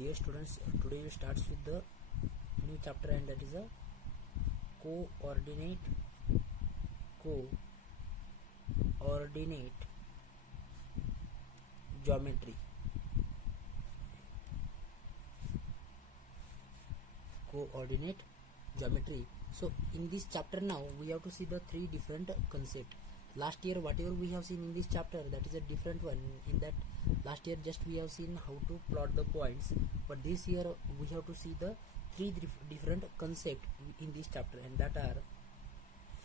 Dear students, today we start with the new chapter, and that is a coordinate geometry. Coordinate geometry. So in this chapter now we have to see the three different concepts. Last year whatever we have seen in this chapter, that is a different one. In that last year just we have seen how to plot the points, but this year we have to see the three different concepts in this chapter, and that are: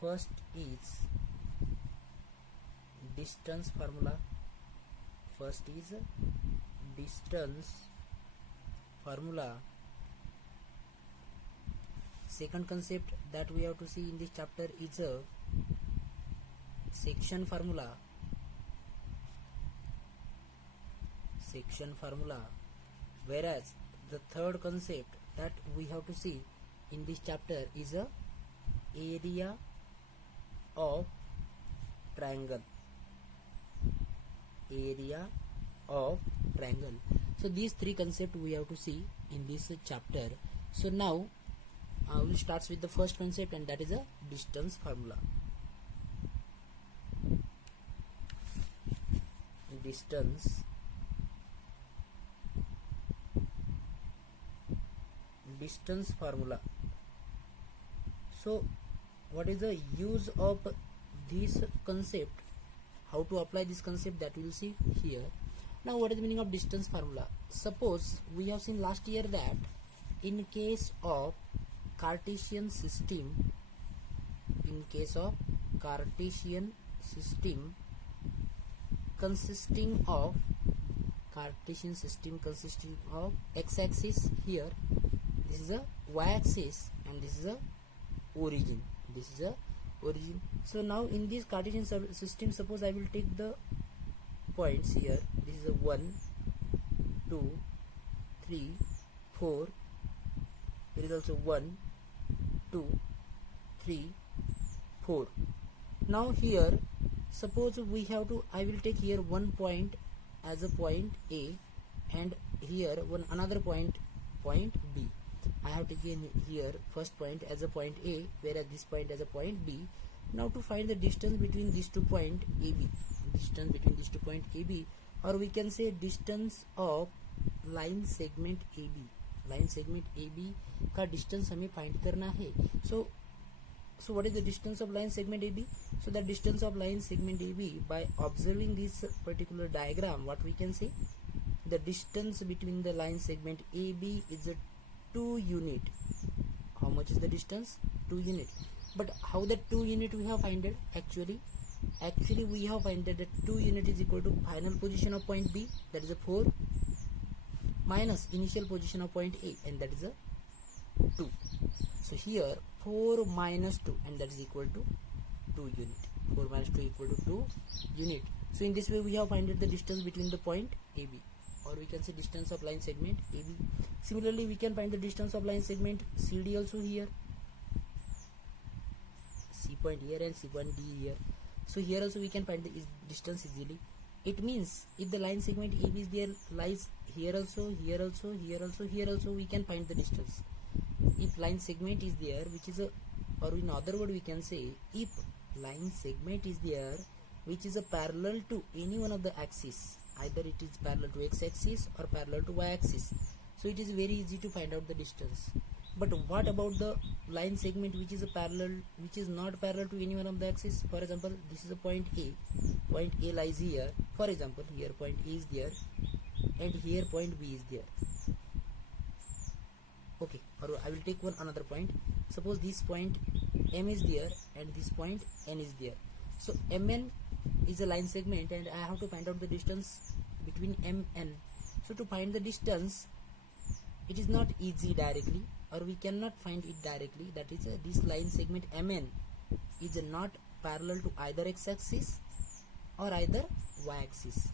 first is distance formula. Second concept that we have to see in this chapter is a section formula. Whereas the third concept that we have to see in this chapter is a area of triangle. So these three concepts we have to see in this chapter. So now we'll start with the first concept, and that is a distance formula. Distance formula. So what is the use of this concept? How to apply this concept, that we will see here. Now what is the meaning of distance formula? Suppose we have seen last year that in case of Cartesian system consisting of x-axis, here this is a y-axis, and this is a origin. So now in this Cartesian system, suppose I will take the points here. This is a 1, 2, 3, 4. There is also 1, 2, 3, 4. Now here suppose I will take here one point as a point A, and here another point B. I have taken here first point as a point A, whereas this point as a point B. Now to find the distance between these two points AB, or we can say distance of line segment AB का distance हमें find करना है. So what is the distance of line segment AB? So the distance of line segment AB, by observing this particular diagram, what we can say, the distance between the line segment AB is a 2 unit. How much is the distance? 2 unit. But how that 2 unit we have found it? Actually we have found that 2 unit is equal to final position of point B, that is a 4, minus initial position of point A, and that is a 2. So here 4 minus 2, and that is equal to 2 unit. 4 minus 2 equal to 2 unit. So in this way we have found the distance between the point AB, or we can say distance of line segment AB. Similarly we can find the distance of line segment CD also here. C point here and C point D here. So here also we can find the distance easily. It means if the line segment AB is there, lies here also, here also, here also, here also, we can find the distance. If line segment is there, which is a, or in other word we can say, if line segment is there which is a parallel to any one of the axis, either it is parallel to x-axis or parallel to y-axis, so it is very easy to find out the distance. But what about the line segment which is a parallel, which is not parallel to any one of the axis? For example, this is a point A. Point A lies here. For example, here point A is there, and here point B is there. Okay, or I will take another point. Suppose this point M is there and this point N is there. So MN is a line segment, and I have to find out the distance between MN. So to find the distance, it is not easy directly, or we cannot find it directly. That is this line segment MN is not parallel to either x-axis or either y-axis.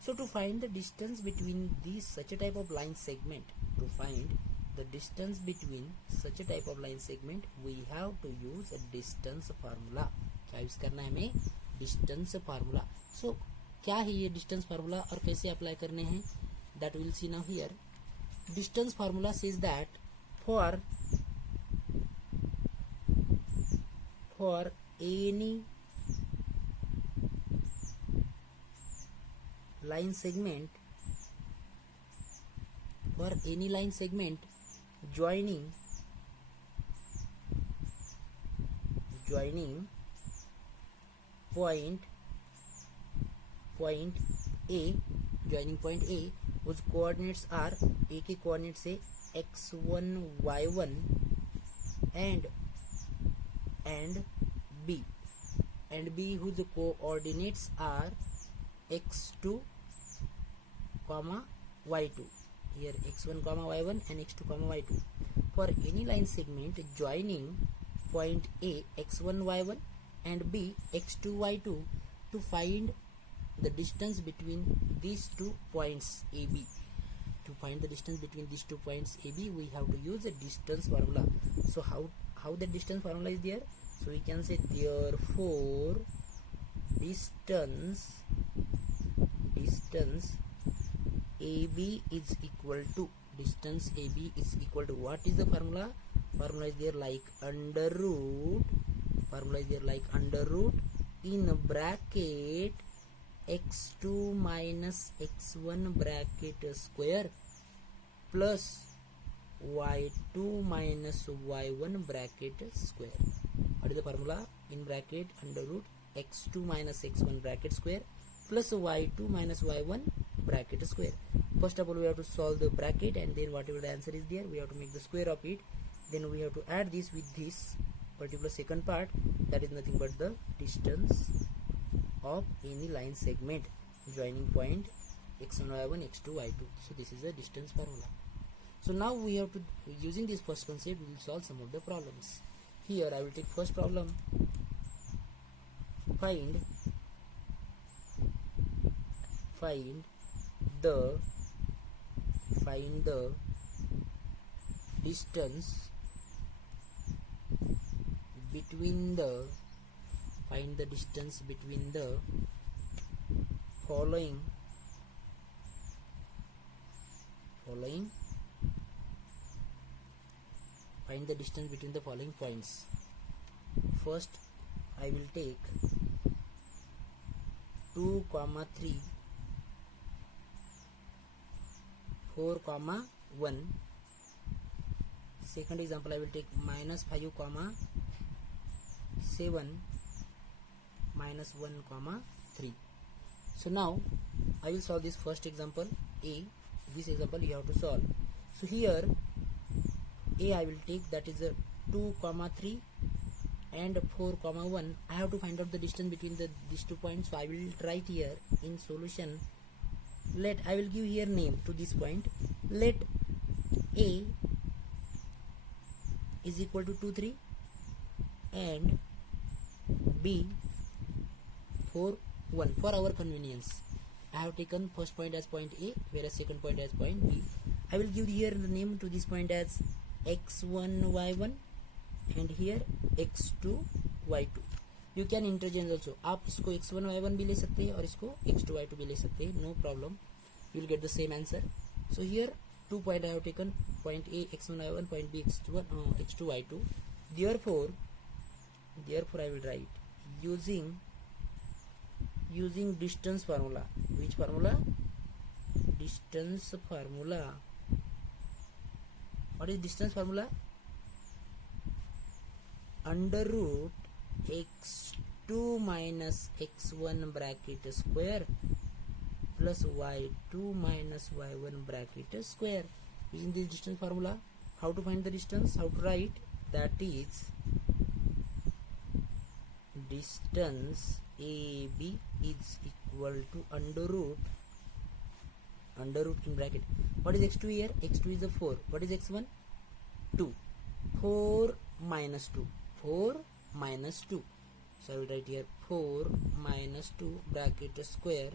So to find the distance between these such a type of line segment, we have to use a distance formula. क्या use करना है हमें? Distance formula. सो क्या है ये distance formula और कैसे apply करने हैं? that we will see now here. Distance formula says that for any line segment, joining point A whose coordinates are, A के coordinates है x1 y1 and B whose coordinates are x2 comma y2. Here x1 comma y1 and x2 comma y2. For any line segment joining point A x1 y1 and B x2 y2, to find the distance between these 2 points AB. To find the distance between these 2 points AB, we have to use a distance formula. So how the distance formula is there? So we can say, therefore distance AB is equal to, what is the formula? Formula is there like under root in bracket x2 minus x1 bracket square plus y2 minus y1 bracket square. What is the formula? In bracket under root x2 minus x1 bracket square plus y2 minus y1 bracket square. First of all, we have to solve the bracket, and then whatever the answer is there, we have to make the square of it. Then we have to add this with this particular second part, that is nothing but the distance of any line segment joining point x1 y1 x2 y2. So this is the distance formula. So now we have to, using this first concept, we will solve some of the problems. Here I will take first problem. Find the distance between the following find the distance between the following points. First I will take 2, 3, 4, 1. Second example, I will take minus 5, 7, minus 1, 3. So now I will solve this first example A. This example you have to solve. So here A I will take, that is a 2, 3 and 4, 1. I have to find out the distance between these 2 points. So I will write here in solution. I will give here name to this point. Let A is equal to 2, 3 and B 4, 1. For our convenience, I have taken first point as point A, whereas second point as point B. I will give here the name to this point as x1 y1 and here x2 y2. You can interchange also. आप इसको x1 y1 भी ले सकते हैं और इसको x2 y2 भी ले सकते हैं. No problem. You will get the same answer. So here 2 point I have taken, point A x1 y1, point B x2 y2. Therefore I will write using distance formula. Which formula? Distance formula. What is distance formula? Under root x2 minus x1 bracket square plus y2 minus y1 bracket square. Using this distance formula, how to find the distance? How to write? That is, distance AB is equal to under root in bracket. What is x2 here? x2 is a 4. What is x1? 2. 4 minus 2. 4 minus 2. So I will write here 4 minus 2 bracket square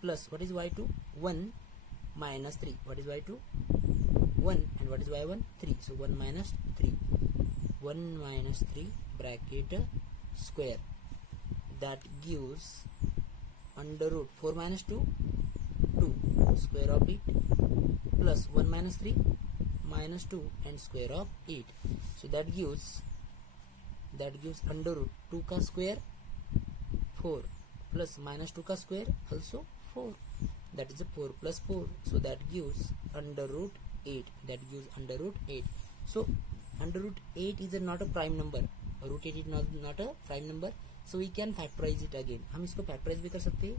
plus, what is y2? 1 minus 3. What is y2? 1. And what is y1? 3. So 1 minus 3. 1 minus 3 bracket square. That gives under root 4 minus 2 2 square of it plus 1 minus 3 minus 2 and square of 8. So that gives under root 2 ka square 4 plus minus 2 ka square also 4, that is a 4 plus 4, so that gives under root 8, so under root 8 is not a prime number, root 8 is not a prime number, so we can factorize it again. हम इसको factorize भी कर सकते हैं.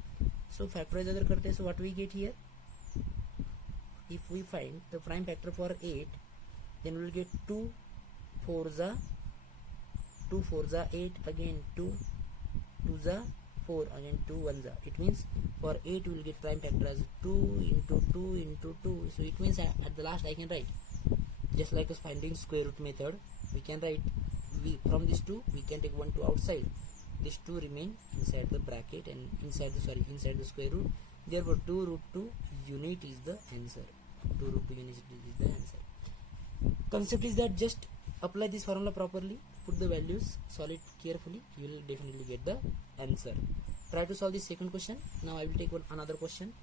So factorize अगर करते हैं, so what we get here, if we find the prime factor for 8, then we will get 2 4s are 8, again 2 2s are 4, again 2 1s are. It means for 8 we will get prime factor as 2 into 2 into 2. So it means at the last I can write just like us finding square root method. We can write from this 2 we can take 1 2 outside. This 2 remain inside the bracket and inside the square root. Therefore 2 root 2 unit is the answer. 2 root 2 unit is the answer. Concept is that just apply this formula properly, put the values, solve it carefully, you will definitely get the answer. Try to solve this second question. Now I will take another question.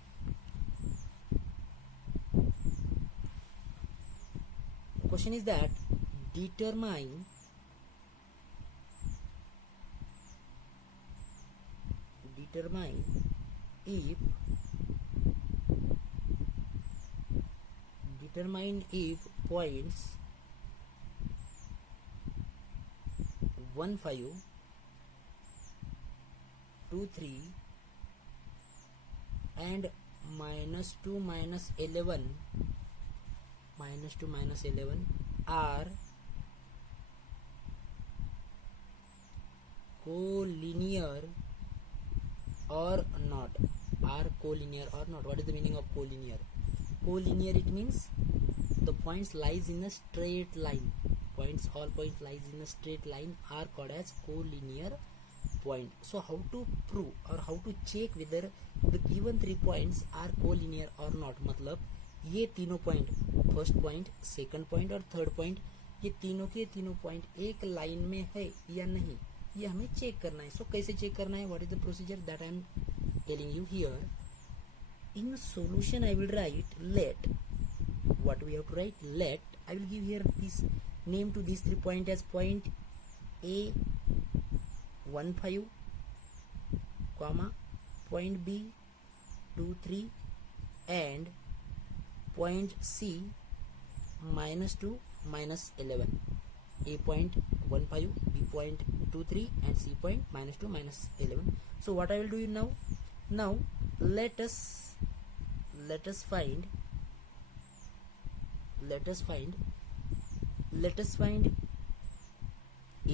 The question is that determine if points 1 5 2 3 and minus 2 minus 11 are collinear or not. What is the meaning of collinear? Collinear, it means the points lies in a straight line. All points lies in a straight line are called as collinear point. So how to prove or how to check whether the given 3 points are collinear or not? मतलब ये तीनों point, first point, second point और third point, ये तीनों के तीनों point एक line में है या नहीं, ये हमें चेक करना है. सो कैसे चेक करना है? What is the procedure that I am telling you here. In solution I will write let. What we have to write? Let. I will give here this name to these 3 point as point A 1 5 comma point B 2 3 and point C minus 2 minus 11. A point 1 5, B point 2 3 and C point minus 2 minus 11. So what I will do now? Now let us find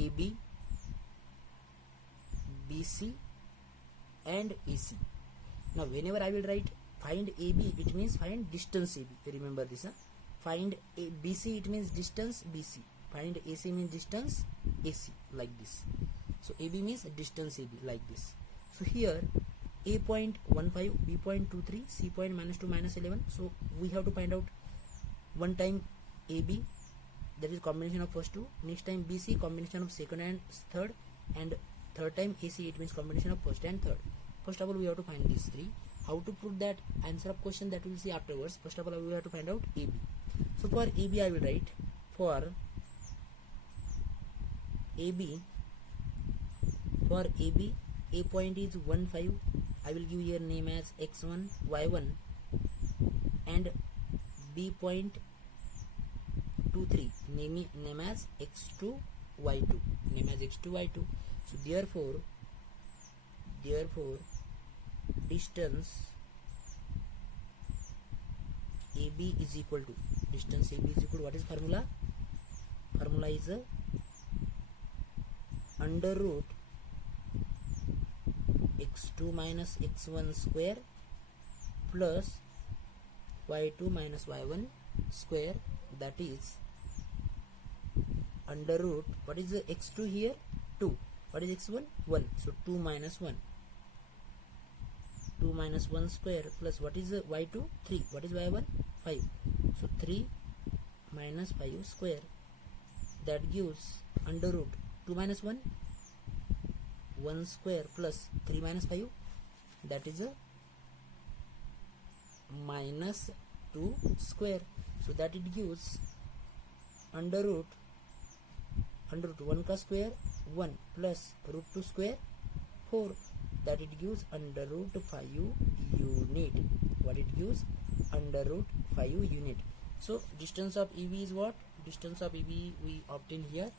AB, BC and AC. Now whenever I will write find AB, it means find distance AB. Remember this, find BC, it means distance BC. Find AC means distance AC, like this. So AB means distance AB, like this. So here A point 1 5, B point 2 3, C point minus 2 minus 11. So we have to find out one time AB, that is combination of first two. Next time BC, combination of second and third, and third time AC, it means combination of first and third. First of all, we have to find these 3. How to prove that answer of question, that we will see afterwards. First of all, we have to find out AB. So for AB, I will write for AB, A point is 1 5. I will give here name as x1 y1 and B point 2 3 name as x2 y2, So therefore distance AB is equal to what is formula? Formula is under root x2 minus x1 square plus y2 minus y1 square, that is under root, what is the x2 here? 2. What is x1? 1. So 2 minus 1 square plus what is the y2? 3. What is y1? 5. So 3 minus 5 square, that gives under root 2 minus 1 1 square plus 3 minus 5, that is a minus 2 square. So that it gives under root 1 का square 1 plus root 2 square 4. That it gives under root 5 unit. What it gives? Under root 5 unit. So distance of EB is what? Distance of EB we obtain here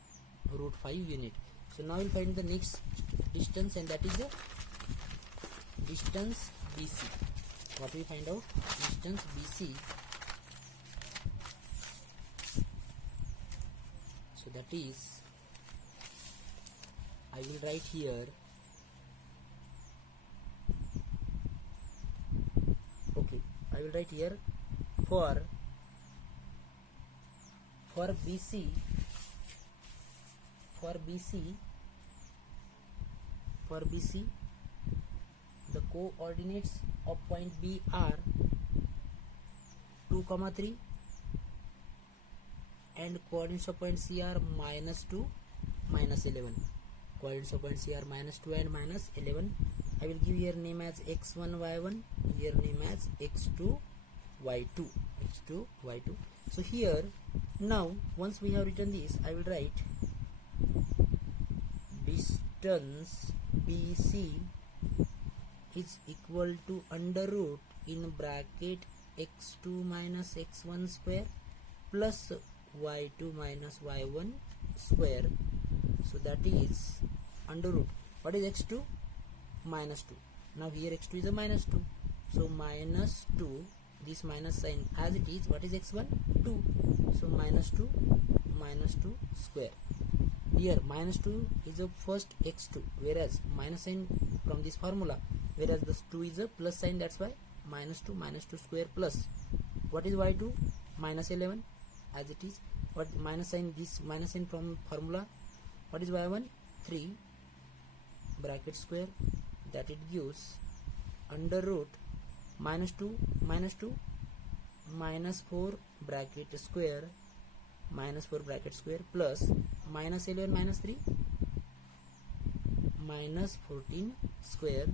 root 5 unit. So now we'll find the next distance, and that is the distance BC. What we find out? Distance BC. So that is, I will write here, okay, I will write here for BC, the coordinates of point B are 2, 3, and coordinates of point C are -2, -11. Coordinates of point C are -2 and -11. I will give here name as x1 y1, here name as x2 y2, So here now once we have written this, I will write distance BC is equal to under root in bracket x2 minus x1 square plus y2 minus y1 square. So that is under root, what is x2? -2. Now here x2 is a -2, so -2, this minus sign as it is. What is x1? 2, so -2 square. Here -2 is a first x2, whereas minus sign from this formula, whereas this 2 is a plus sign, that's why -2 square plus, what is y2? -11 as it is. What minus sign, this minus sign from formula, what is y1? 3 bracket square, that it gives under root -2 minus 4 bracket square plus -11 minus 3 -14 square,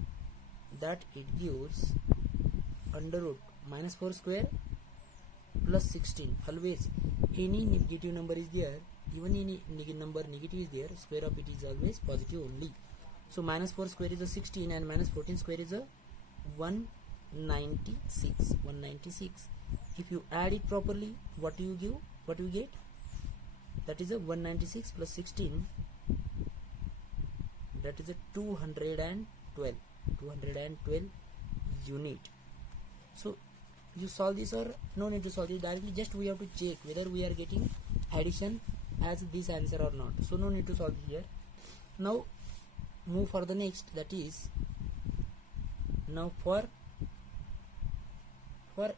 that it gives under root -4 square plus 16. Always any negative number is there, even any negative is there, square of it is always positive only. So -4 square is a 16 and -14 square is a 196. If you add it properly, what do you give? What do you get? That is a 196 plus 16, that is a 212 unit. So you solve this or no need to solve it directly, just we have to check whether we are getting addition as this answer or not. So no need to solve it here. Now move for the next, that is now for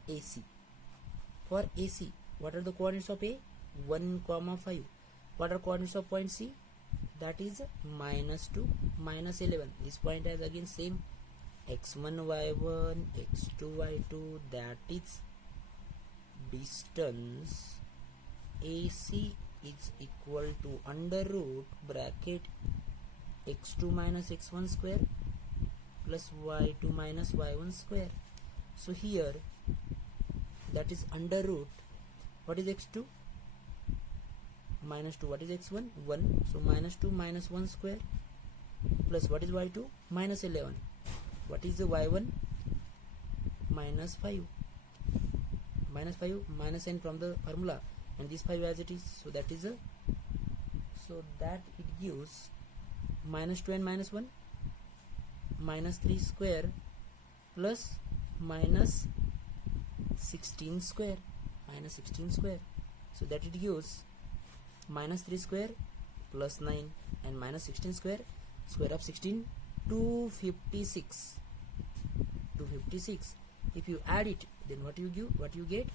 AC. For AC, what are the coordinates of A? 1, 5. What are coordinates of point C? That is -2, -11. This point has again same x1 y1, x2 y2, that is distance AC is equal to under root bracket x2 minus x1 square plus y2 minus y1 square. So here that is under root, what is x2? -2. What is x1? 1. So -2 minus 1 square plus what is y2? -11. What is the y1? -5. -5 minus sign from the formula, and this 5 as it is. So that is a, so that it gives -2 and -1, -3 square plus -16 square, so that it gives -3 square plus 9 and -16 square, square of 16, 256. If you add it, then what you give? What you get?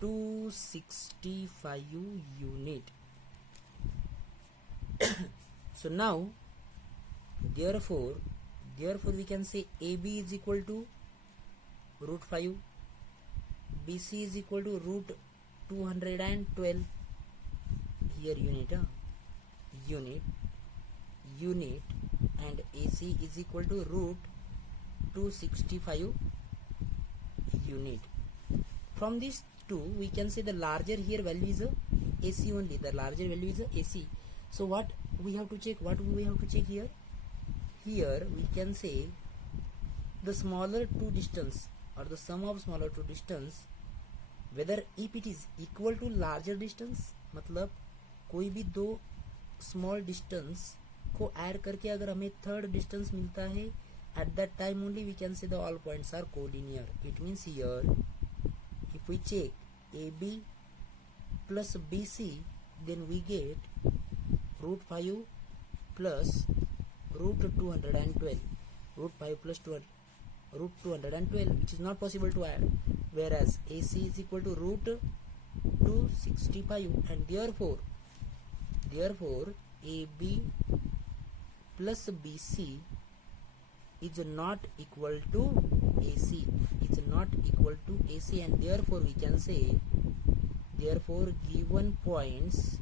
265 unit. So now therefore we can say AB is equal to root 5, BC is equal to root 212, here unit, and AC is equal to root 265 unit. From these two we can say the larger here value is a AC only, the larger value is a AC. So what we have to check, here? Here we can say the smaller two distance or the sum of smaller two distance, whether if it is equal to larger distance, मतलब कोई भी दो small distance को add करके अगर हमें third distance मिलता है, at that time only we can say the all points are collinear. It means here if we check AB plus BC, then we get root 5 plus root 212, root 5 plus 12, root 212, which is not possible to add, whereas AC is equal to root 265, and therefore AB plus BC is not equal to AC. It's not equal to AC, and therefore we can say, therefore given points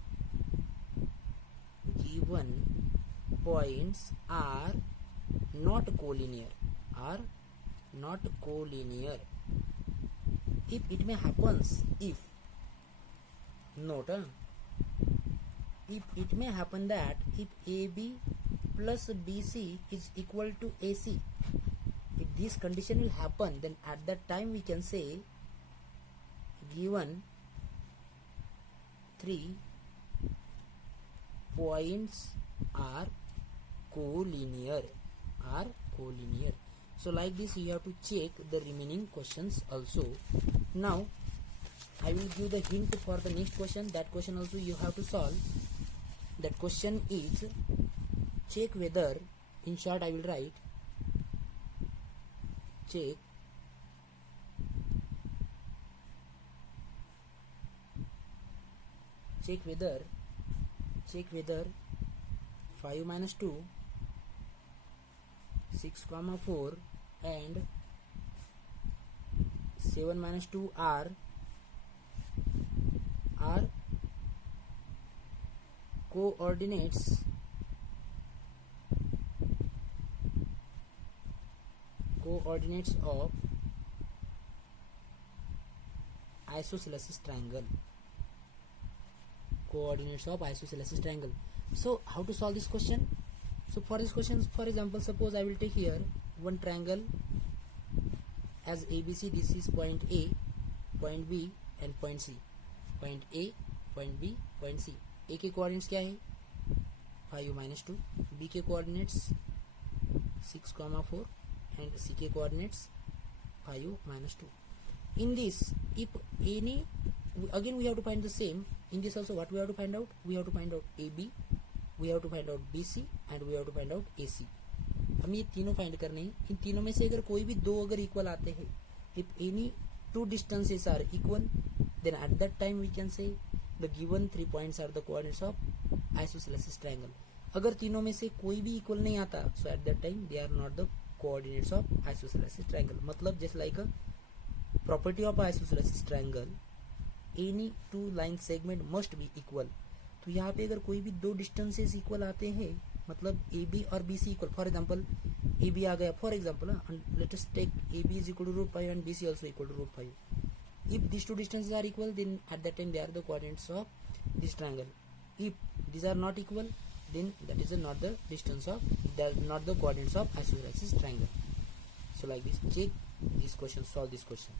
are not collinear. If it may happens, if it may happen that if AB plus BC is equal to AC, if this condition will happen, then at that time we can say given 3 points are collinear. So like this you have to check the remaining questions also. Now I will give the hint for the next question. That question also you have to solve. That question is, check whether, in short I will write, check whether 5 minus 2, 6, 4 and 7 minus 2 are coordinates of isosceles triangle. So how to solve this question? So for this question, for example, suppose I will take here one triangle as ABC. This is point A, point B and point C. Point A, point B, point C. A के coordinates क्या है 5 minus 2, B के coordinates 6, 4 and C के coordinates 5 minus 2. In this, if any, again we have to find the same. In this also what we have to find out? We have to find out AB, we have to find out BC and we have to find out AC. हमें ये तीनों find करने हैं. इन तीनों में से अगर कोई भी दो अगर इक्वल आते हैं, if any two distances are equal, then at that time we can say the given 3 points are the coordinates of isosceles triangle. अगर तीनों में से कोई भी इक्वल नहीं आता, so at that time they are not the coordinates of isosceles triangle. मतलब just like a property of isosceles triangle, any two line segment must be equal. तो यहाँ पे अगर कोई भी दो डिस्टेंसेस इक्वल आते हैं, मतलब AB और BC equal, for example AB आ गया, for example let us take AB is equal to root 5 and BC also equal to root 5. If these two distances are equal, then at that time they are the coordinates of this triangle. If these are not equal, then that is not the distance of, that is not the coordinates of isosceles triangle. So like this, check this question, solve this question.